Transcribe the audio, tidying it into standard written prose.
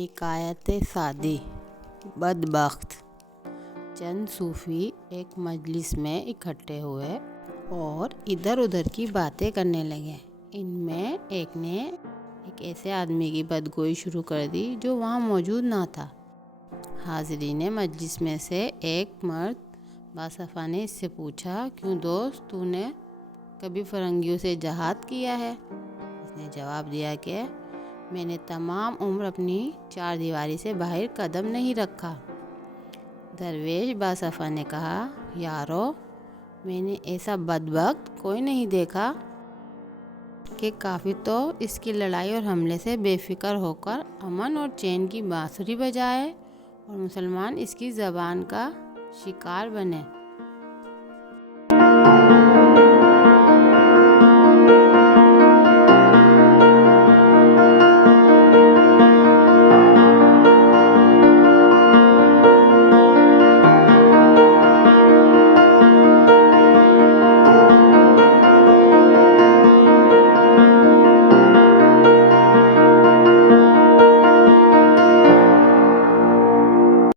حکایت سعدی بدبخت۔ چند صوفی ایک مجلس میں اکٹھے ہوئے اور ادھر ادھر کی باتیں کرنے لگے۔ ان میں ایک نے ایک ایسے آدمی کی بدگوئی شروع کر دی جو وہاں موجود نہ تھا۔ حاضرین مجلس میں سے ایک مرد باصفا نے اس سے پوچھا، کیوں دوست، تو نے کبھی فرنگیوں سے جہاد کیا ہے؟ اس نے جواب دیا کہ میں نے تمام عمر اپنی چار دیواری سے باہر قدم نہیں رکھا۔ درویش باصفا نے کہا، یارو، میں نے ایسا بدبخت کوئی نہیں دیکھا کہ کافر تو اس کی لڑائی اور حملے سے بے فکر ہو کر امن اور چین کی بانسری بجائے اور مسلمان اس کی زبان کا شکار بنے۔